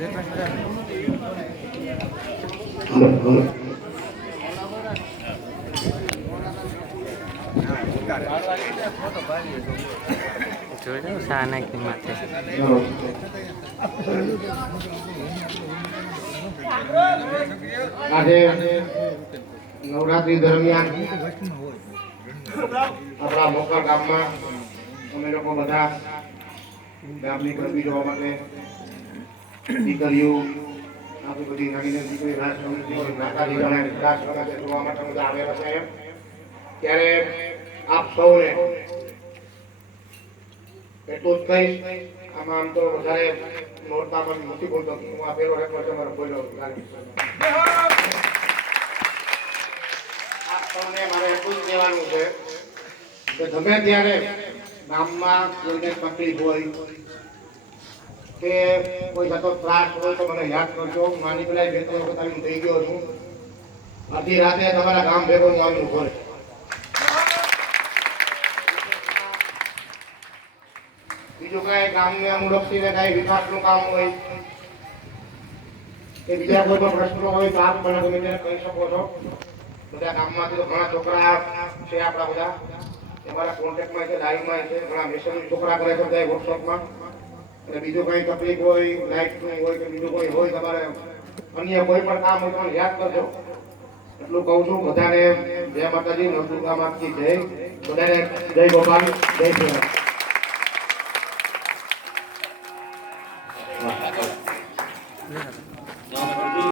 જોઈ લો સાના કિંમતે આજે નવરાત્રી દરમિયાન આપણા મોકળ ગામમાં અમે લોકો બધા ગામની ગરબી જોવા માટે દીકરીઓ આપણી બધી નાની દીકરી રાસ જોવા માટે બધા આવેલા છે. ત્યારે આપ સૌને એટલું જ કહીશ, આમાં આમ તો વધારે નોરતા પણ નથી બોલતો, હું આ પેલો રેકોર્ડ તમારો બોલ્યો આપ સૌને મારે એટલું જ કહેવાનું છે કે ગમે ત્યારે ગામમાં કોઈને તકલીફ હોય કે કોઈ જાતો ત્રાસ હોય તો મને યાદ કરજો. નાની પેલા 2-3 વખત આવીને થઈ ગયો છું. અડધી રાતે તમારા ગામ ભેગો હું આવીને ઉભો રહે. બીજું કાંઈ ગામને અનુલક્ષીને કાંઈ વિકાસનું કામ હોય કે બીજા કોઈ પણ પ્રશ્નો હોય તો આપ મને ગમે ત્યારે કહી શકો છો. બધા ગામમાંથી તો ઘણા છોકરા છે આપણા બધા, અમારા કોન્ટેક્ટમાં છે, લાઈવમાં છે, ઘણા મેસેજ છોકરા કરે છે બધા વોટ્સઅપમાં. અને બીજું કંઈ તકલીફ હોય, લાઇટનું હોય કે બીજું કોઈ હોય, તમારે અન્ય કોઈ પણ કામ હોય તો યાદ કરજો. એટલું કહું છું. બધાને જય માતાજી, નવદુર્ગા માતની જય. બધાને જય ગોપાલ, જય શ્રી રામ.